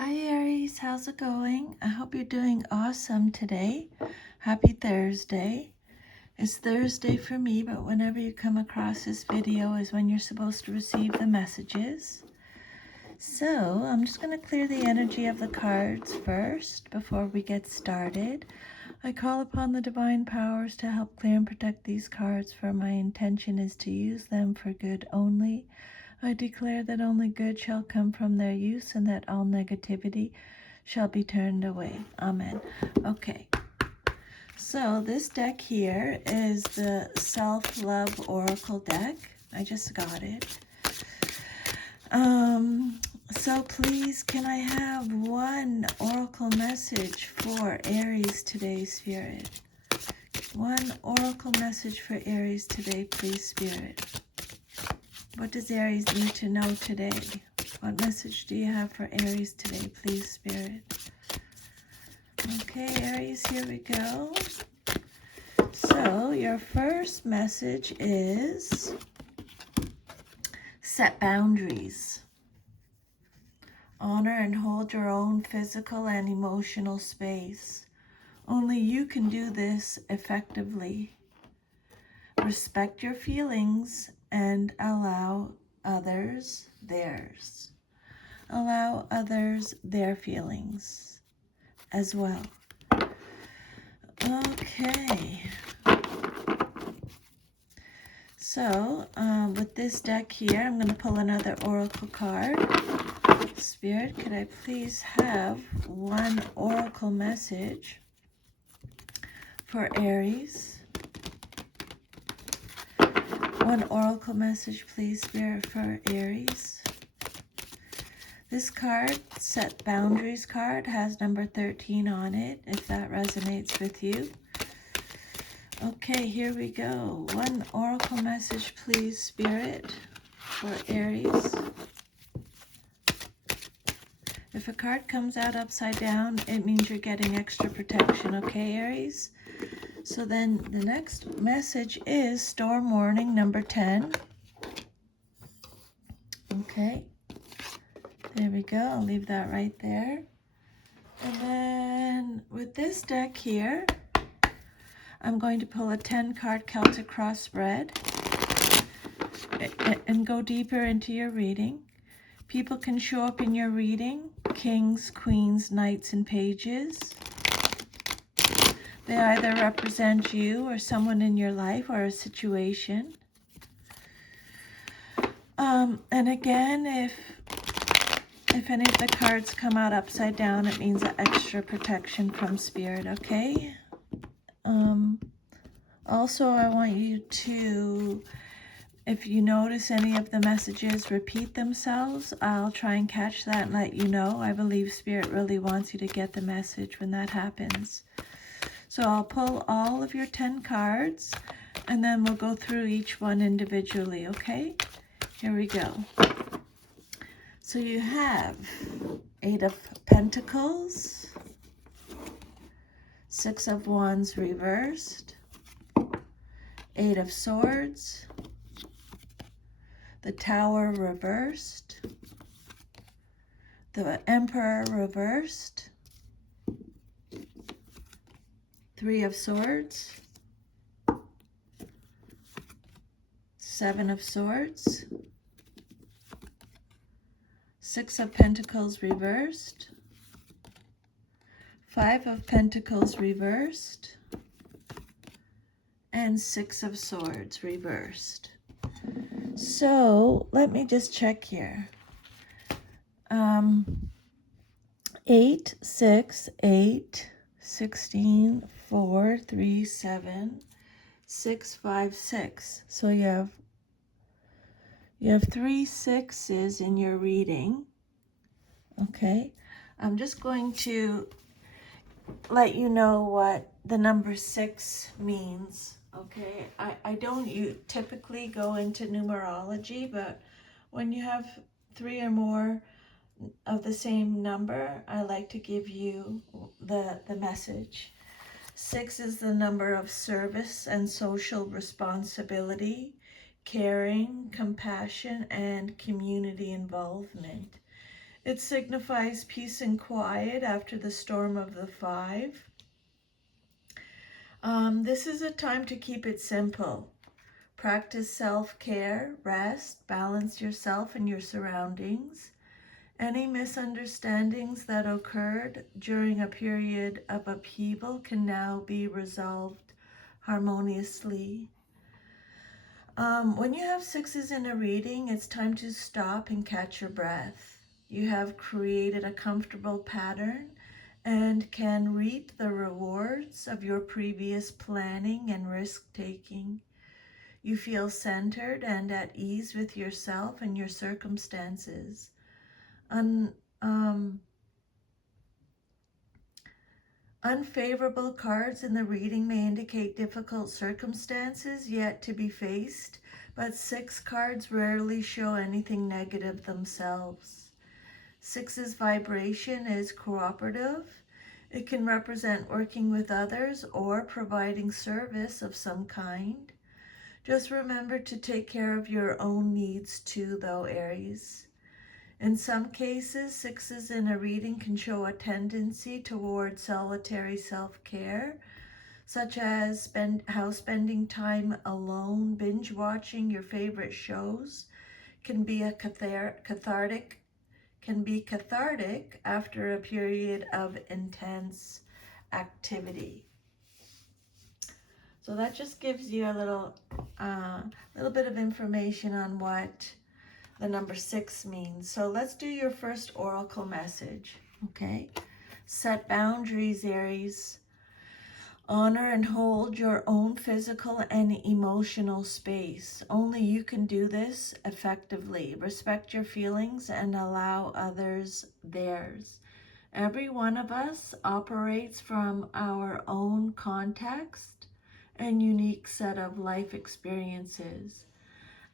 Hi Aries, how's it going? I hope you're doing awesome today. Happy Thursday. It's Thursday for me, but whenever you come across this video is when you're supposed to receive the messages. So I'm just going to clear the energy of the cards first before we get started. I call upon the divine powers to help clear and protect these cards, for my intention is to use them for good only. I declare that only good shall come from their use, and that all negativity shall be turned away. Amen. Okay, so this deck here is the Self-Love Oracle deck. I just got it. So please, can I have one oracle message for Aries today, Spirit? One oracle message for Aries today, please, Spirit. What does Aries need to know today? What message do you have for Aries today, please, Spirit? Okay, Aries, here we go. So your first message is set boundaries. Honor and hold your own physical and emotional space. Only you can do this effectively. Respect your feelings and allow others theirs. Allow others their feelings as well. Okay. So, with this deck here, I'm going to pull another oracle card. Spirit, could I please have one oracle message for Aries? One oracle message, please, Spirit, for Aries. This card, Set Boundaries card, has number 13 on it, if that resonates with you. Okay, here we go. One oracle message, please, Spirit, for Aries. If a card comes out upside down, it means you're getting extra protection, okay, Aries? So then the next message is Storm Warning number 10. Okay. There we go. I'll leave that right there. And then with this deck here, I'm going to pull a 10-card Celtic cross spread and go deeper into your reading. People can show up in your reading: kings, queens, knights, and pages. They either represent you or someone in your life or a situation. And again, if any of the cards come out upside down, it means extra protection from Spirit, okay? Also, I want you to, if you notice any of the messages repeat themselves, I'll try and catch that and let you know. I believe Spirit really wants you to get the message when that happens. So I'll pull all of your 10 cards, and then we'll go through each one individually, okay? Here we go. So you have 8 of Pentacles, 6 of Wands reversed, 8 of Swords, the Tower reversed, the Emperor reversed, 3 of Swords, 7 of Swords, 6 of Pentacles reversed, 5 of Pentacles reversed, and 6 of Swords reversed. So let me just check here. 8, 6, 8, 16, 4, 3, 7, 6, 5, 6. So you have 3 6s in your reading. Okay. I'm just going to let you know what the number 6 means. Okay. I don't typically go into numerology, but when you have 3 or more of the same number, I like to give you the message. 6 is the number of service and social responsibility, caring, compassion, and community involvement. It signifies peace and quiet after the storm of the 5. This is a time to keep it simple. Practice self-care, rest, balance yourself and your surroundings. Any misunderstandings that occurred during a period of upheaval can now be resolved harmoniously. When you have 6s in a reading, it's time to stop and catch your breath. You have created a comfortable pattern and can reap the rewards of your previous planning and risk-taking. You feel centered and at ease with yourself and your circumstances. Unfavorable cards in the reading may indicate difficult circumstances yet to be faced, but 6 cards rarely show anything negative themselves. 6's vibration is cooperative. It can represent working with others or providing service of some kind. Just remember to take care of your own needs too, though, Aries. In some cases, 6s in a reading can show a tendency toward solitary self-care, such as how spending time alone, binge watching your favorite shows, can be cathartic after a period of intense activity. So that just gives you a little bit of information on what the number 6 means. So let's do your first oracle message, okay? Set boundaries, Aries. Honor and hold your own physical and emotional space. Only you can do this effectively. Respect your feelings and allow others theirs. Every one of us operates from our own context and unique set of life experiences.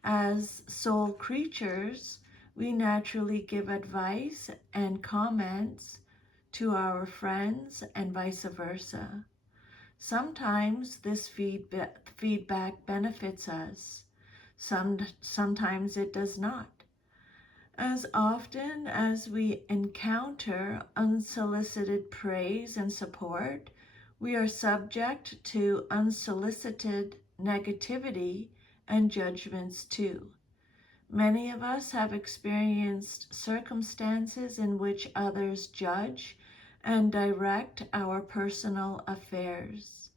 As soul creatures, we naturally give advice and comments to our friends and vice versa. Sometimes this feedback benefits us. Sometimes it does not. As often as we encounter unsolicited praise and support, we are subject to unsolicited negativity and judgments too. Many of us have experienced circumstances in which others judge and direct our personal affairs.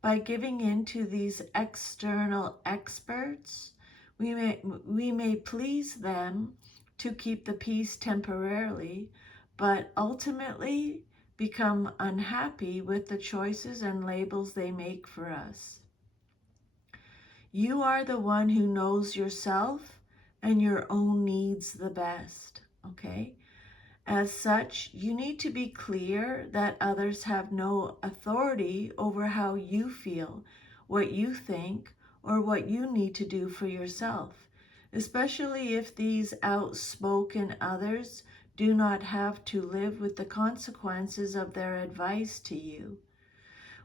By giving in to these external experts, we may please them to keep the peace temporarily, but ultimately become unhappy with the choices and labels they make for us. You are the one who knows yourself and your own needs the best, okay? As such, you need to be clear that others have no authority over how you feel, what you think, or what you need to do for yourself, especially if these outspoken others do not have to live with the consequences of their advice to you.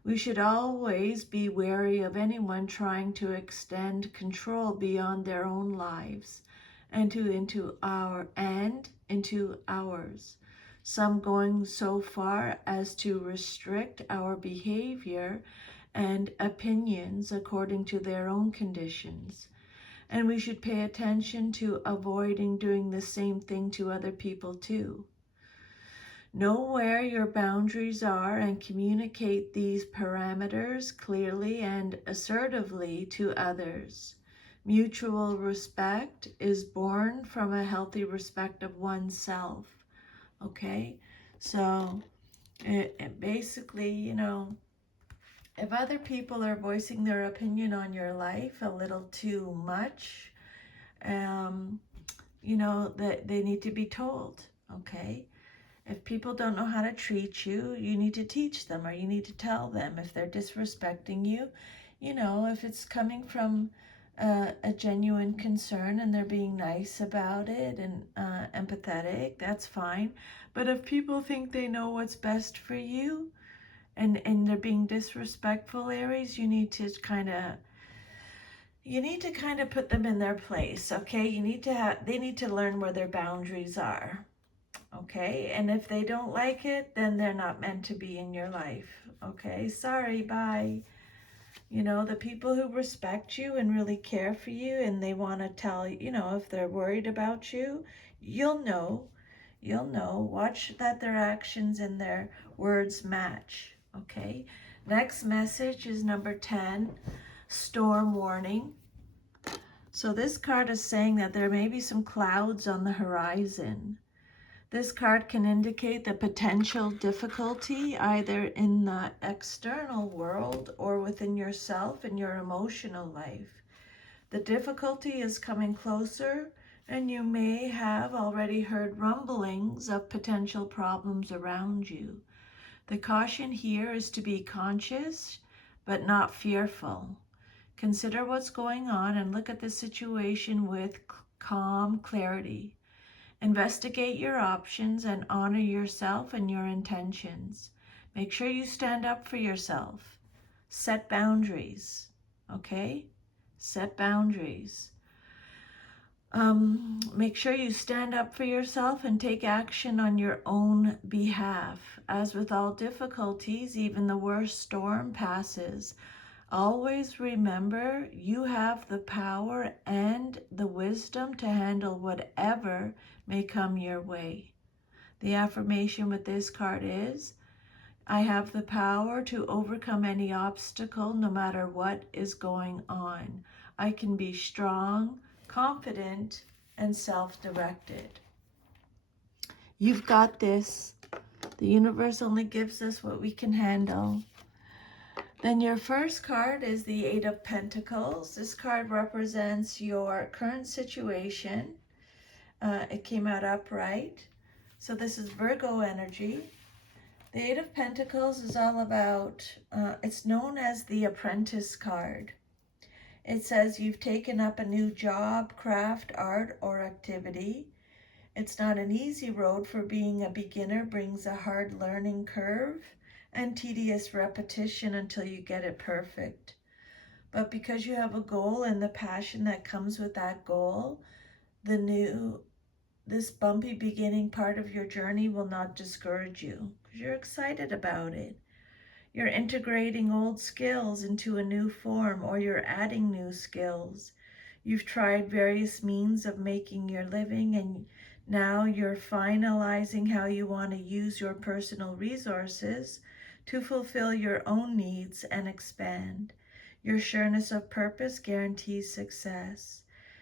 We should always be wary of anyone trying to extend control beyond their own lives and into ours. Some going so far as to restrict our behavior and opinions according to their own conditions. And we should pay attention to avoiding doing the same thing to other people too. Know where your boundaries are and communicate these parameters clearly and assertively to others. Mutual respect is born from a healthy respect of oneself. Okay? So, it basically, if other people are voicing their opinion on your life a little too much, that they need to be told. Okay? If people don't know how to treat you, you need to teach them, or you need to tell them. If they're disrespecting you, if it's coming from a genuine concern and they're being nice about it and empathetic, that's fine. But if people think they know what's best for you and they're being disrespectful, Aries, you need to kind of put them in their place, okay? They need to learn where their boundaries are. okay? And if they don't like it, then they're not meant to be in your life, okay? Sorry, bye. You know, the people who respect you and really care for you and they want to tell, you know, if they're worried about you, you'll know. You'll know. Watch that their actions and their words match, okay? Next message is number 10, storm warning. So this card is saying that there may be some clouds on the horizon. This card can indicate the potential difficulty either in the external world or within yourself and your emotional life. The difficulty is coming closer, and you may have already heard rumblings of potential problems around you. The caution here is to be conscious but not fearful. Consider what's going on and look at the situation with calm clarity. Investigate your options and honor yourself and your intentions. Make sure you stand up for yourself. Set boundaries, okay? Set boundaries. Make sure you stand up for yourself and take action on your own behalf. As with all difficulties, even the worst storm passes. Always remember you have the power and the wisdom to handle whatever may come your way. The affirmation with this card is, I have the power to overcome any obstacle no matter what is going on. I can be strong, confident, and self-directed. You've got this. The universe only gives us what we can handle. Then your first card is the Eight of Pentacles. This card represents your current situation. It came out upright. So this is Virgo energy. The Eight of Pentacles is all about, it's known as the Apprentice card. It says you've taken up a new job, craft, art, or activity. It's not an easy road, for being a beginner brings a hard learning curve and tedious repetition until you get it perfect. But because you have a goal and the passion that comes with that goal, this bumpy beginning part of your journey will not discourage you because you're excited about it. You're integrating old skills into a new form, or you're adding new skills. You've tried various means of making your living, and now you're finalizing how you want to use your personal resources to fulfill your own needs and expand. Your sureness of purpose guarantees success.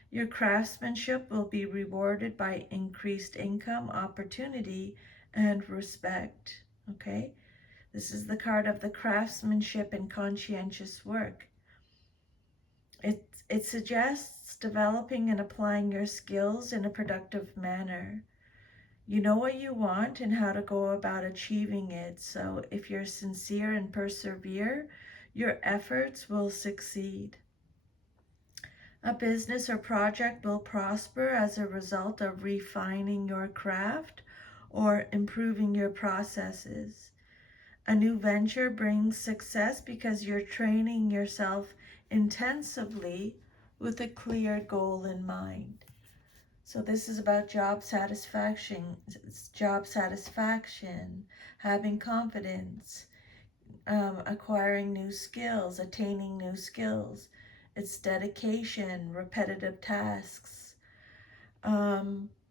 Your craftsmanship will be rewarded by increased income, opportunity, and respect. Okay? This is the card of the craftsmanship and conscientious work. It suggests developing and applying your skills in a productive manner. You know what you want and how to go about achieving it. So if you're sincere and persevere, your efforts will succeed. A business or project will prosper as a result of refining your craft or improving your processes. A new venture brings success because you're training yourself intensively with a clear goal in mind. So this is about job satisfaction, having confidence, acquiring new skills, attaining new skills. It's dedication, repetitive tasks,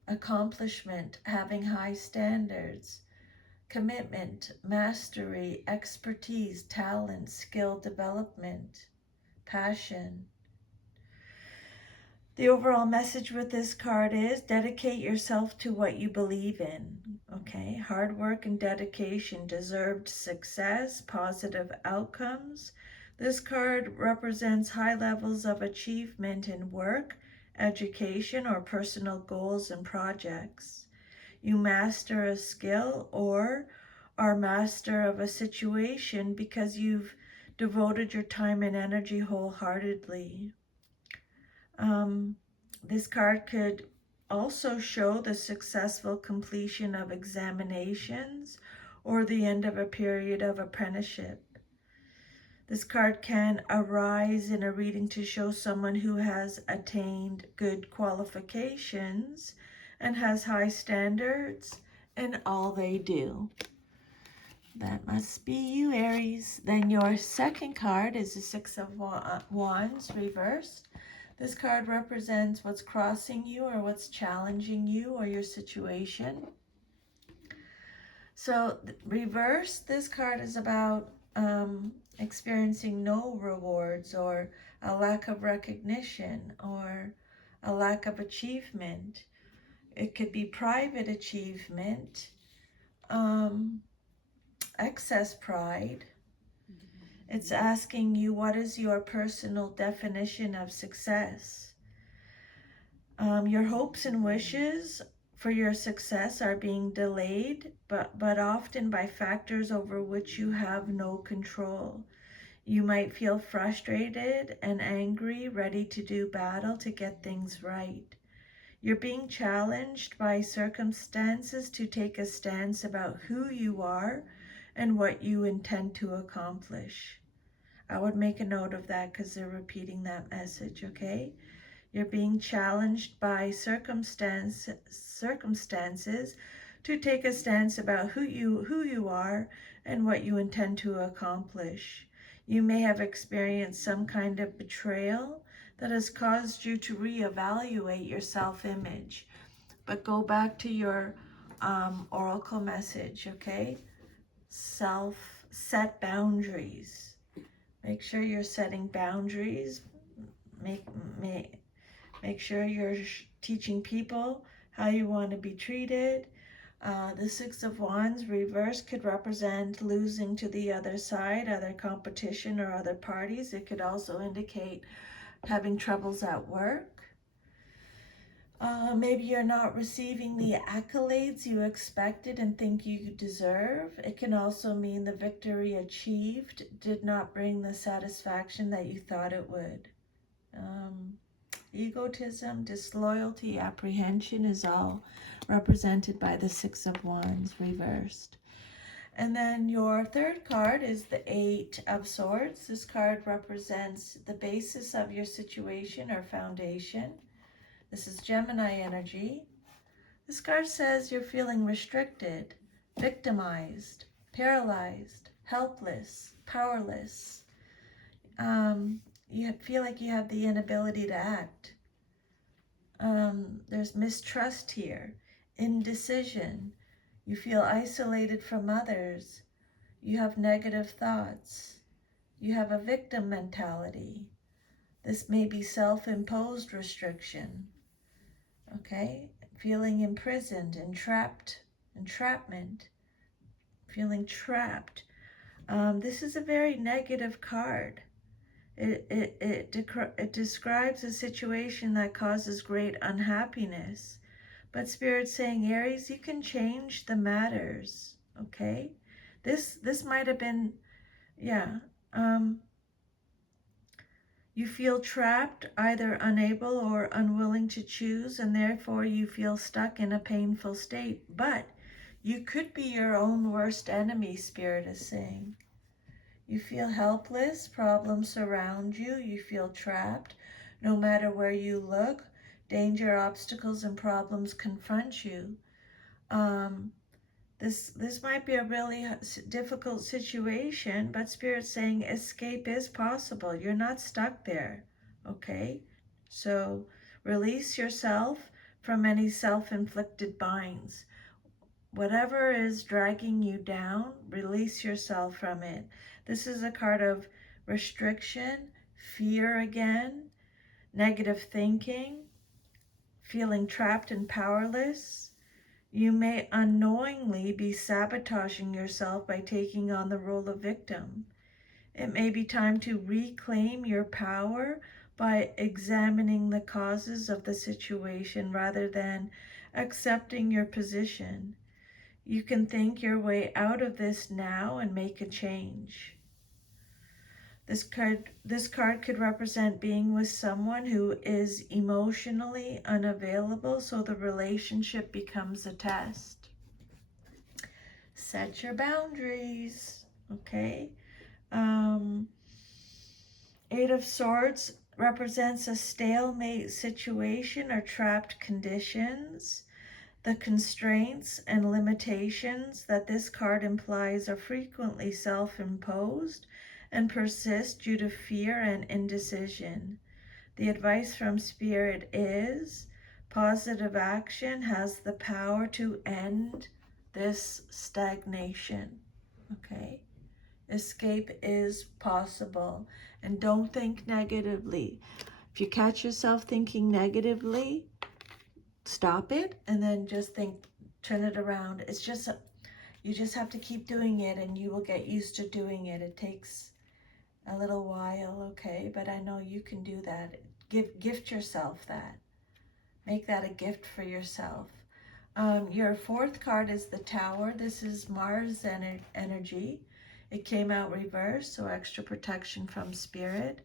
accomplishment, having high standards, commitment, mastery, expertise, talent, skill development, passion. The overall message with this card is dedicate yourself to what you believe in. Okay, hard work and dedication, deserved success, positive outcomes. This card represents high levels of achievement in work, education, or personal goals and projects. You master a skill or are master of a situation because you've devoted your time and energy wholeheartedly. This card could also show the successful completion of examinations or the end of a period of apprenticeship. This card can arise in a reading to show someone who has attained good qualifications and has high standards in all they do. That must be you, Aries. Then your second card is the Six of Wands reversed. This card represents what's crossing you or what's challenging you or your situation. So reverse, this card is about experiencing no rewards or a lack of recognition or a lack of achievement. It could be private achievement, excess pride. It's asking you, what is your personal definition of success? Your hopes and wishes for your success are being delayed, but often by factors over which you have no control. You might feel frustrated and angry, ready to do battle to get things right. You're being challenged by circumstances to take a stance about who you are and what you intend to accomplish. I would make a note of that because they're repeating that message, okay? You're being challenged by circumstances to take a stance about who you are and what you intend to accomplish. You may have experienced some kind of betrayal that has caused you to reevaluate your self-image. But go back to your oracle message, okay? Set boundaries. Make sure you're setting boundaries. Make sure you're teaching people how you want to be treated. The Six of Wands reverse could represent losing to the other side, other competition or other parties. It could also indicate having troubles at work. Maybe you're not receiving the accolades you expected and think you deserve. It can also mean the victory achieved did not bring the satisfaction that you thought it would. Egotism, disloyalty, apprehension is all represented by the Six of Wands reversed. And then your third card is the Eight of Swords. This card represents the basis of your situation or foundation. This is Gemini energy. This card says you're feeling restricted, victimized, paralyzed, helpless, powerless. You feel like you have the inability to act. There's mistrust here, indecision. You feel isolated from others. You have negative thoughts. You have a victim mentality. This may be self-imposed restriction. Okay? Feeling imprisoned, entrapment, feeling trapped. This is a very negative card. It describes a situation that causes great unhappiness. But Spirit's saying, Aries, you can change the matters, okay? This might have been, yeah. You feel trapped, either unable or unwilling to choose, and therefore you feel stuck in a painful state. But you could be your own worst enemy, Spirit is saying. You feel helpless, problems surround you, you feel trapped. No matter where you look, danger, obstacles, and problems confront you. This might be a really difficult situation, but Spirit's saying escape is possible. You're not stuck there, okay? So release yourself from any self-inflicted binds. Whatever is dragging you down, release yourself from it. This is a card of restriction, fear again, negative thinking, feeling trapped and powerless. You may unknowingly be sabotaging yourself by taking on the role of victim. It may be time to reclaim your power by examining the causes of the situation rather than accepting your position. You can think your way out of this now and make a change. This card could represent being with someone who is emotionally unavailable, so the relationship becomes a test. Set your boundaries, okay? Eight of Swords represents a stalemate situation or trapped conditions. The constraints and limitations that this card implies are frequently self-imposed and persist due to fear and indecision. The advice from Spirit is positive action has the power to end this stagnation. Okay? Escape is possible. And don't think negatively. If you catch yourself thinking negatively, stop it and then just think, turn it around. It's just, you just have to keep doing it and you will get used to doing it. It takes a little while, okay? But I know you can do that. Gift yourself that. Make that a gift for yourself. Your fourth card is the Tower. This is Mars energy. It came out reversed, so extra protection from Spirit.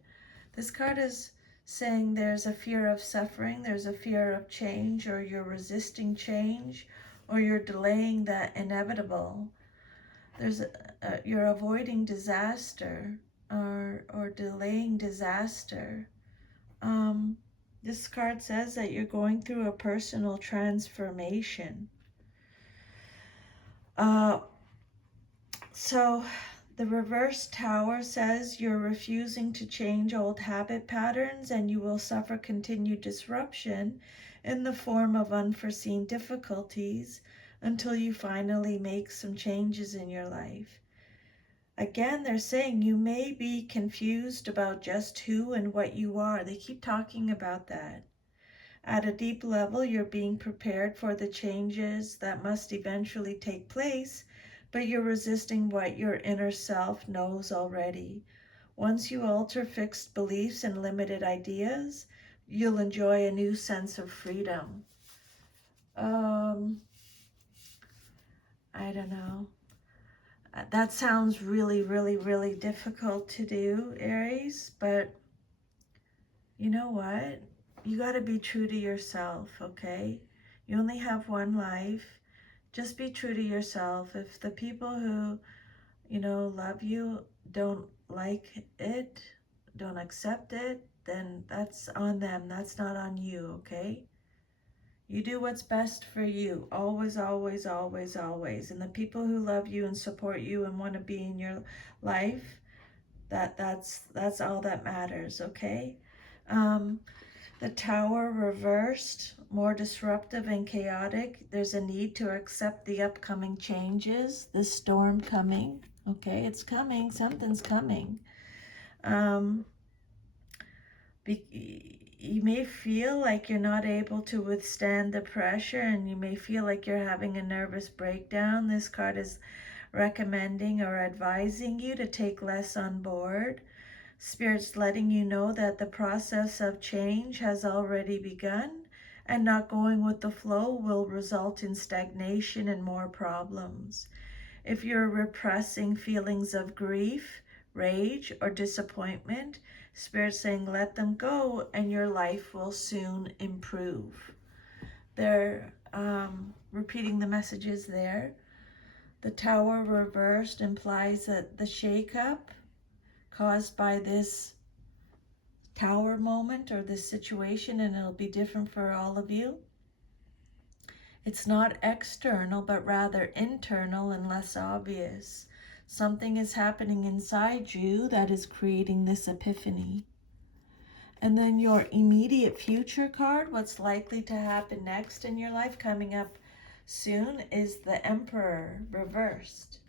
This card is saying there's a fear of suffering, there's a fear of change, or you're resisting change, or you're delaying the inevitable. You're avoiding disaster or delaying disaster. This card says that you're going through a personal transformation. So the reverse Tower says you're refusing to change old habit patterns and you will suffer continued disruption in the form of unforeseen difficulties until you finally make some changes in your life. Again, they're saying you may be confused about just who and what you are. They keep talking about that. At a deep level, you're being prepared for the changes that must eventually take place, but you're resisting what your inner self knows already. Once you alter fixed beliefs and limited ideas, you'll enjoy a new sense of freedom. I don't know. That sounds really, really, really difficult to do, Aries, but you know what? You got to be true to yourself, okay? You only have one life. Just be true to yourself. If the people who, love you don't like it, don't accept it, then that's on them. That's not on you, okay? You do what's best for you. Always, always, always, always. And the people who love you and support you and want to be in your life, that's all that matters, okay? The Tower reversed, more disruptive and chaotic. There's a need to accept the upcoming changes, the storm coming. Okay, it's coming. Something's coming. You may feel like you're not able to withstand the pressure and you may feel like you're having a nervous breakdown. This card is recommending or advising you to take less on board. Spirit's letting you know that the process of change has already begun and not going with the flow will result in stagnation and more problems. If you're repressing feelings of grief, rage, or disappointment, Spirit's saying let them go and your life will soon improve. They're repeating the messages there. The Tower reversed implies that the shakeup caused by this Tower moment or this situation, and it'll be different for all of you. It's not external, but rather internal and less obvious. Something is happening inside you that is creating this epiphany. And then your immediate future card, what's likely to happen next in your life coming up soon, is the Emperor reversed.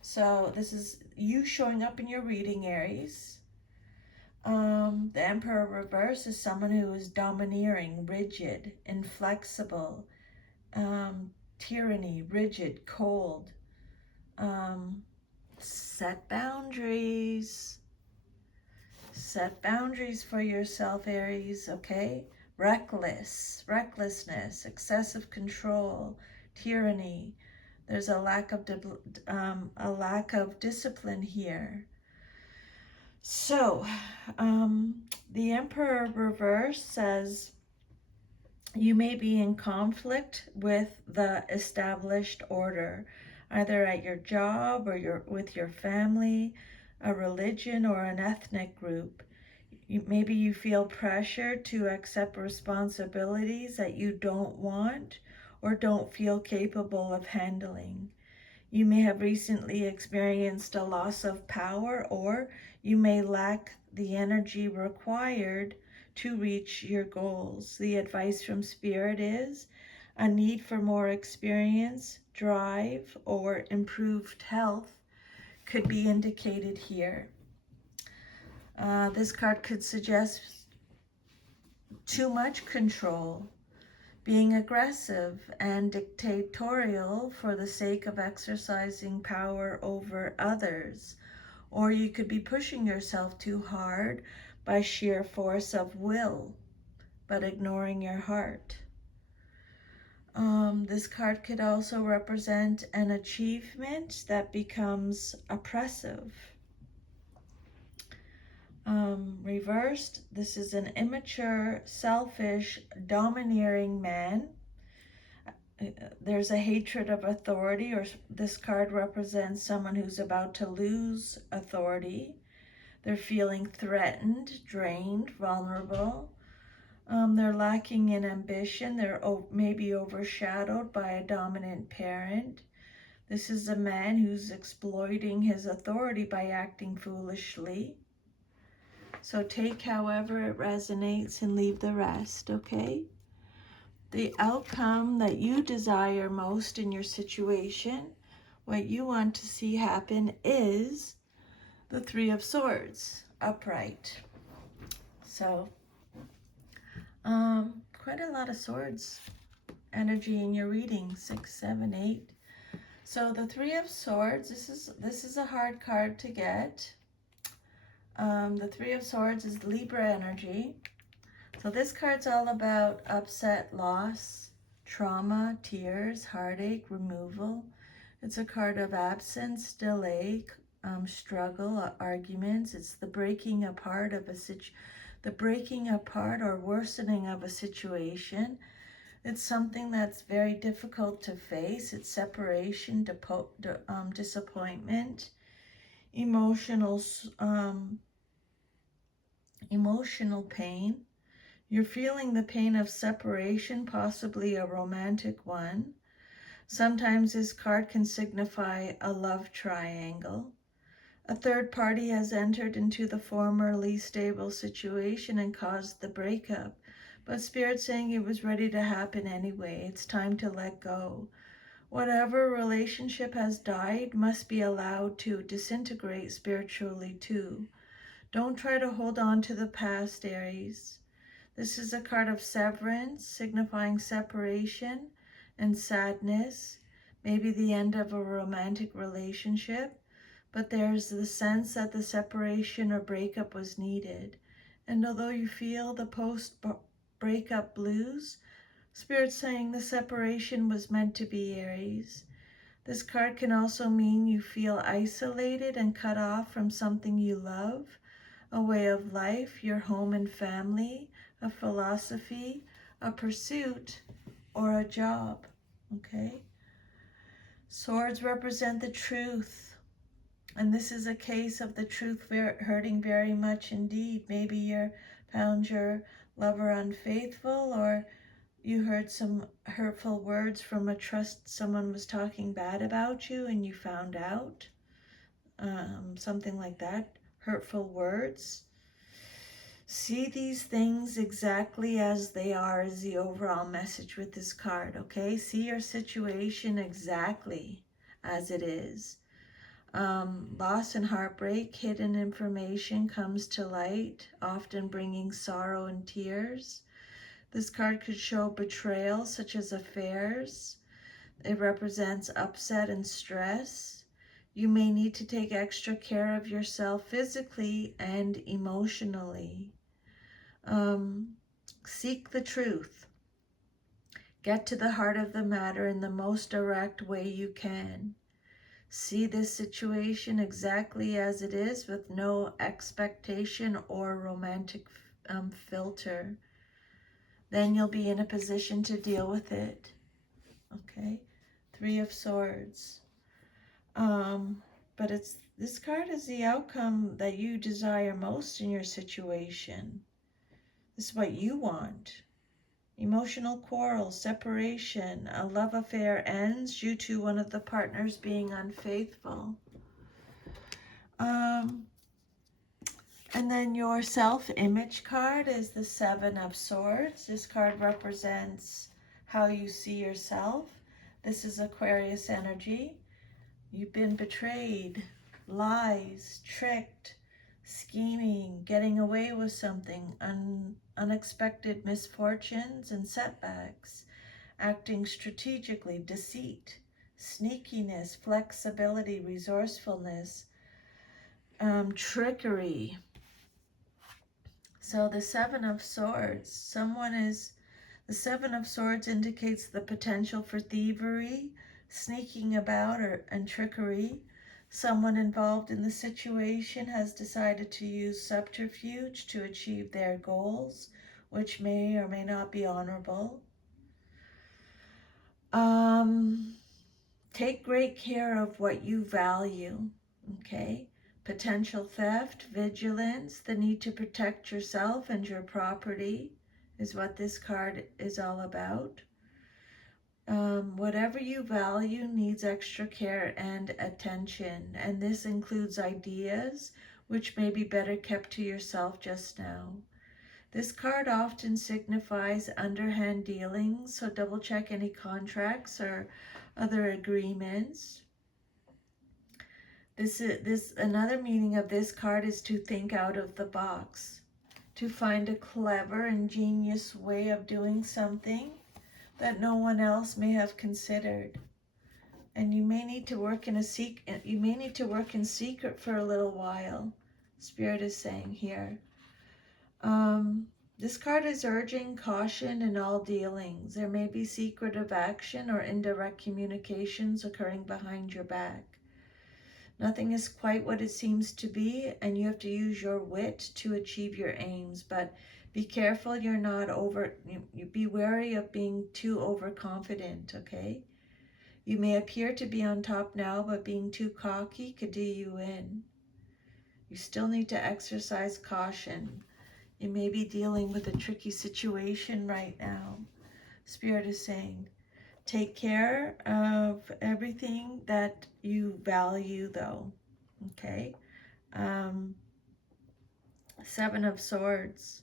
So this is you showing up in your reading, Aries. The Emperor reverse is someone who is domineering, rigid, inflexible, tyranny, rigid, cold. Set boundaries. Set boundaries for yourself, Aries, okay? Recklessness, excessive control, tyranny. There's a lack of discipline here. So, the Emperor reverse says you may be in conflict with the established order, either at your job or with your family, a religion, or an ethnic group. Maybe you feel pressure to accept responsibilities that you don't want, or don't feel capable of handling. You may have recently experienced a loss of power, or you may lack the energy required to reach your goals. The advice from Spirit is a need for more experience, drive, or improved health could be indicated here. This card could suggest too much control, being aggressive and dictatorial for the sake of exercising power over others. Or you could be pushing yourself too hard by sheer force of will, but ignoring your heart. This card could also represent an achievement that becomes oppressive. Reversed, this is an immature, selfish, domineering man. There's a hatred of authority, or this card represents someone who's about to lose authority. They're feeling threatened, drained, vulnerable. They're lacking in ambition. They're maybe overshadowed by a dominant parent. This is a man who's exploiting his authority by acting foolishly. So take however it resonates and leave the rest, okay? The outcome that you desire most in your situation, what you want to see happen, is the Three of Swords, upright. So, quite a lot of swords energy in your reading, 6, 7, 8. So the Three of Swords, this is a hard card to get. The Three of Swords is Libra energy. So this card's all about upset, loss, trauma, tears, heartache, removal. It's a card of absence, delay, struggle, arguments. It's the breaking apart of the breaking apart or worsening of a situation. It's something that's very difficult to face. It's separation, disappointment, emotional pain. You're feeling the pain of separation, possibly a romantic one. Sometimes this card can signify a love triangle. A third party has entered into the formerly stable situation and caused the breakup. But Spirit's saying it was ready to happen anyway. It's time to let go. Whatever relationship has died must be allowed to disintegrate spiritually too. Don't try to hold on to the past, Aries. This is a card of severance, signifying separation and sadness, maybe the end of a romantic relationship, but there's the sense that the separation or breakup was needed. And although you feel the post-breakup blues, Spirit's saying the separation was meant to be, Aries. This card can also mean you feel isolated and cut off from something you love, a way of life, your home and family, a philosophy, a pursuit, or a job, okay? Swords represent the truth, and this is a case of the truth hurting very much indeed. Maybe you found your lover unfaithful, or you heard some hurtful words from someone was talking bad about you and you found out, something like that, hurtful words. See these things exactly as they are is the overall message with this card, okay? See your situation exactly as it is. Loss and heartbreak, hidden information comes to light, often bringing sorrow and tears. This card could show betrayal, such as affairs. It represents upset and stress. You may need to take extra care of yourself physically and emotionally. Seek the truth. Get to the heart of the matter in the most direct way you can. See this situation exactly as it is with no expectation or romantic filter. Then you'll be in a position to deal with it. Okay? Three of Swords. But this card is the outcome that you desire most in your situation. This is what you want. emotional quarrel, separation, a love affair ends due to one of the partners being unfaithful. And then your self-image card is the Seven of Swords. This card represents how you see yourself. This is Aquarius energy. You've been betrayed, lies, tricked, scheming, getting away with something, unexpected misfortunes and setbacks, acting strategically, deceit, sneakiness, flexibility, resourcefulness, trickery. So the Seven of Swords, the Seven of Swords indicates the potential for thievery, sneaking about, and trickery. Someone involved in the situation has decided to use subterfuge to achieve their goals, which may or may not be honorable. Take great care of what you value, okay? Potential theft, vigilance, the need to protect yourself and your property is what this card is all about. Whatever you value needs extra care and attention, and this includes ideas which may be better kept to yourself just now. This card often signifies underhand dealings, so double check any contracts or other agreements. Another meaning of this card is to think out of the box, to find a clever, ingenious way of doing something that no one else may have considered. And you may need to work in secret for a little while. Spirit is saying here. This card is urging caution in all dealings. There may be secretive action or indirect communications occurring behind your back. Nothing is quite what it seems to be, and you have to use your wit to achieve your aims. But be careful you're not you be wary of being too overconfident, okay? You may appear to be on top now, but being too cocky could do you in. You still need to exercise caution. You may be dealing with a tricky situation right now. Spirit is saying, take care of everything that you value, though. Okay? Seven of Swords.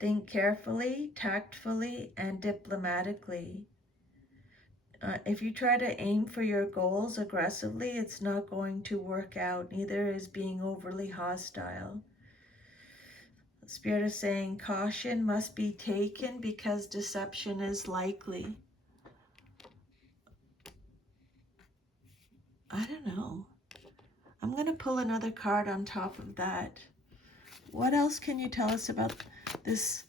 Think carefully, tactfully, and diplomatically. If you try to aim for your goals aggressively, it's not going to work out. Neither is being overly hostile. The Spirit is saying caution must be taken because deception is likely. I don't know. I'm going to pull another card on top of that. What else can you tell us about this?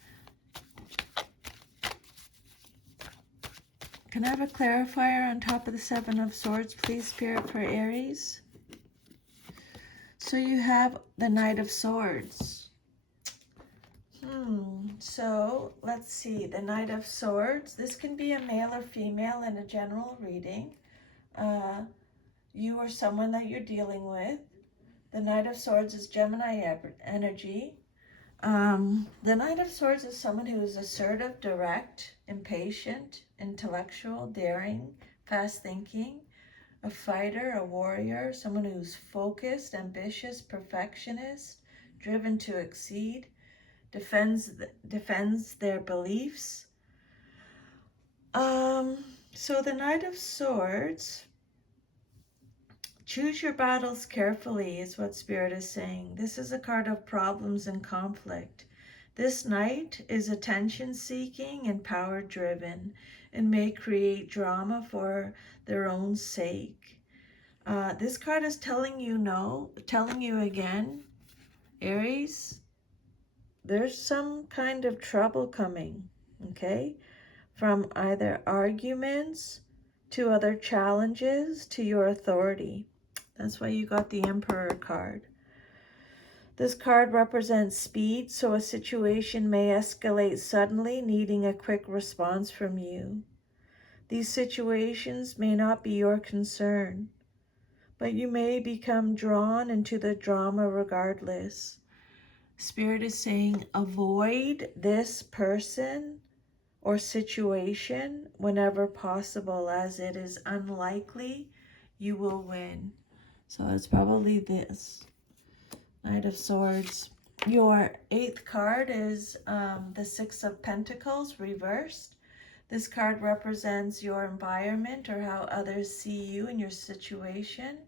Can I have a clarifier on top of the Seven of Swords, please, Spirit, for Aries? So you have the Knight of Swords. So let's see, the Knight of Swords. This can be a male or female in a general reading. You or someone that you're dealing with. The Knight of Swords is Gemini energy. The Knight of Swords is someone who is assertive, direct, impatient, intellectual, daring, fast thinking, a fighter, a warrior, someone who's focused, ambitious, perfectionist, driven to exceed, defends their beliefs. So the Knight of Swords, choose your battles carefully is what Spirit is saying. This is a card of problems and conflict. This knight is attention-seeking and power-driven and may create drama for their own sake. This card is telling you again, Aries, there's some kind of trouble coming, okay? From either arguments to other challenges to your authority. That's why you got the Emperor card. This card represents speed, so a situation may escalate suddenly, needing a quick response from you. These situations may not be your concern, but you may become drawn into the drama regardless. Spirit is saying avoid this person or situation whenever possible, as it is unlikely you will win. So it's probably this Knight of Swords. Your 8th card is the 6 of Pentacles reversed. This card represents your environment or how others see you and your situation.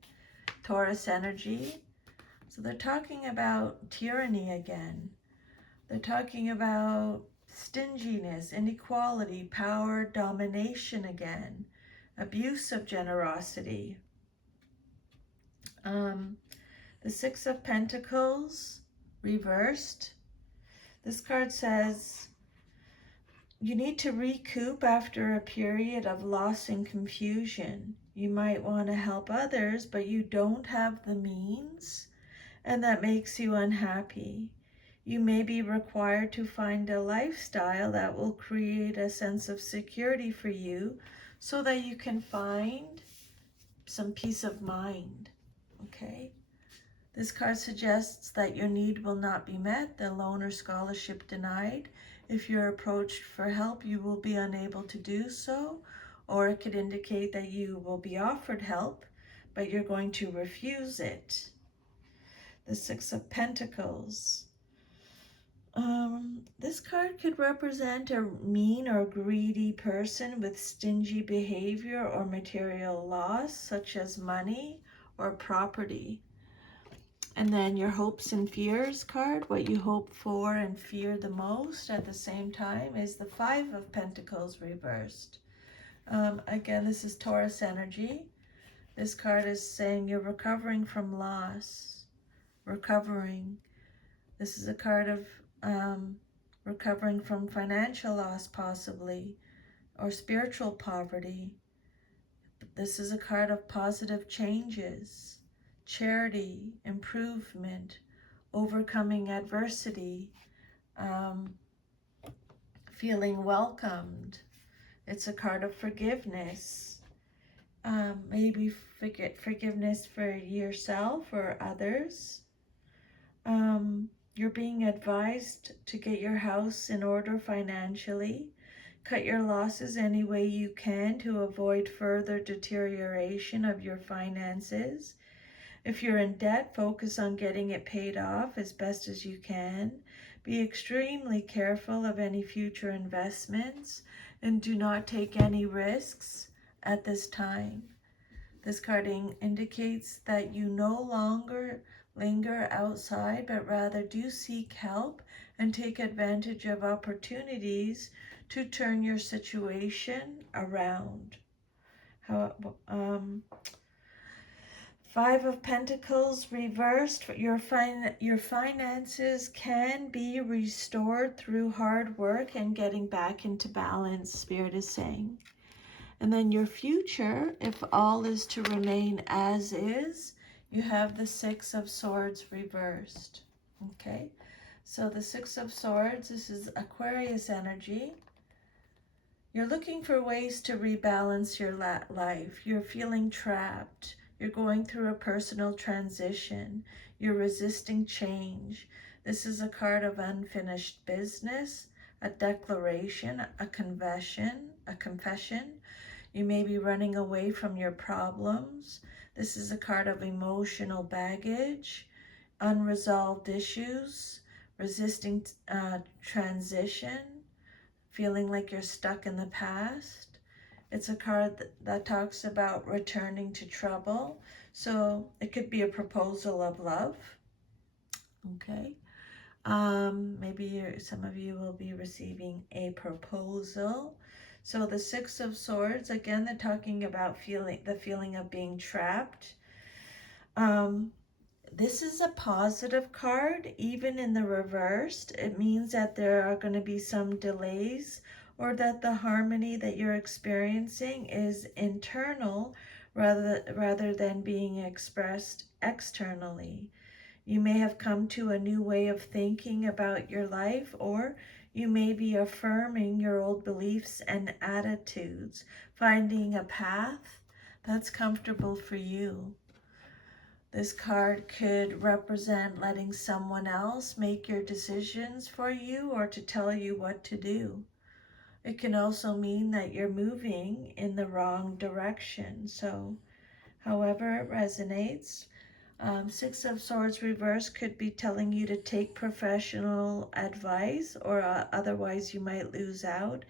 Taurus energy. So they're talking about tyranny again. They're talking about stinginess, inequality, power, domination again, abuse of generosity. The 6 of Pentacles reversed. This card says you need to recoup after a period of loss and confusion. You might want to help others, but you don't have the means, and that makes you unhappy. You may be required to find a lifestyle that will create a sense of security for you so that you can find some peace of mind, okay? This card suggests that your need will not be met, the loan or scholarship denied. If you're approached for help, you will be unable to do so, or it could indicate that you will be offered help, but you're going to refuse it. The 6 of Pentacles. This card could represent a mean or greedy person with stingy behavior or material loss, such as money or property. And then your hopes and fears card, what you hope for and fear the most at the same time, is the 5 of Pentacles reversed. Again, this is Taurus energy. This card is saying you're recovering from loss. Recovering. This is a card of recovering from financial loss, possibly, or spiritual poverty. This is a card of positive changes, charity, improvement, overcoming adversity, feeling welcomed. It's a card of forgiveness, maybe forgiveness for yourself or others. You're being advised to get your house in order financially. Cut your losses any way you can to avoid further deterioration of your finances. If you're in debt, focus on getting it paid off as best as you can. Be extremely careful of any future investments and do not take any risks at this time. This card indicates that you no longer linger outside, but rather do seek help and take advantage of opportunities to turn your situation around. 5 of Pentacles reversed. Your finances can be restored through hard work and getting back into balance, Spirit is saying. And then your future, if all is to remain as is, you have the 6 of Swords reversed. Okay, so the 6 of Swords, this is Aquarius energy. You're looking for ways to rebalance your life. You're feeling trapped. You're going through a personal transition. You're resisting change. This is a card of unfinished business, a declaration, a confession. You may be running away from your problems. This is a card of emotional baggage, unresolved issues, resisting transition, feeling like you're stuck in the past. It's a card that talks about returning to trouble. So it could be a proposal of love. Okay. Maybe some of you will be receiving a proposal. So the 6 of Swords, again, they're talking about the feeling of being trapped. This is a positive card, even in the reversed. It means that there are going to be some delays, or that the harmony that you're experiencing is internal rather than being expressed externally. You may have come to a new way of thinking about your life, or you may be affirming your old beliefs and attitudes, finding a path that's comfortable for you. This card could represent letting someone else make your decisions for you or to tell you what to do. It can also mean that you're moving in the wrong direction. So however it resonates. Six of Swords reverse could be telling you to take professional advice, or otherwise you might lose out.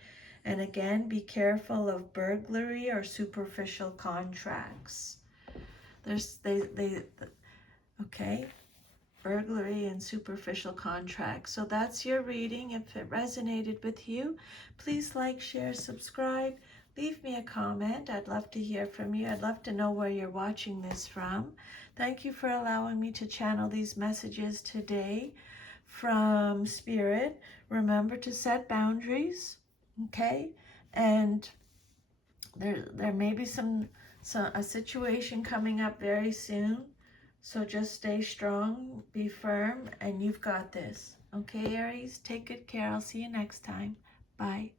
And again, be careful of burglary or superficial contracts. Okay, burglary and superficial contracts. So that's your reading. If it resonated with you, please like, share, subscribe. Leave me a comment. I'd love to hear from you. I'd love to know where you're watching this from. Thank you for allowing me to channel these messages today from Spirit. Remember to set boundaries, okay? And there may be a situation coming up very soon. So just stay strong, be firm, and you've got this. Okay, Aries, take good care. I'll see you next time. Bye.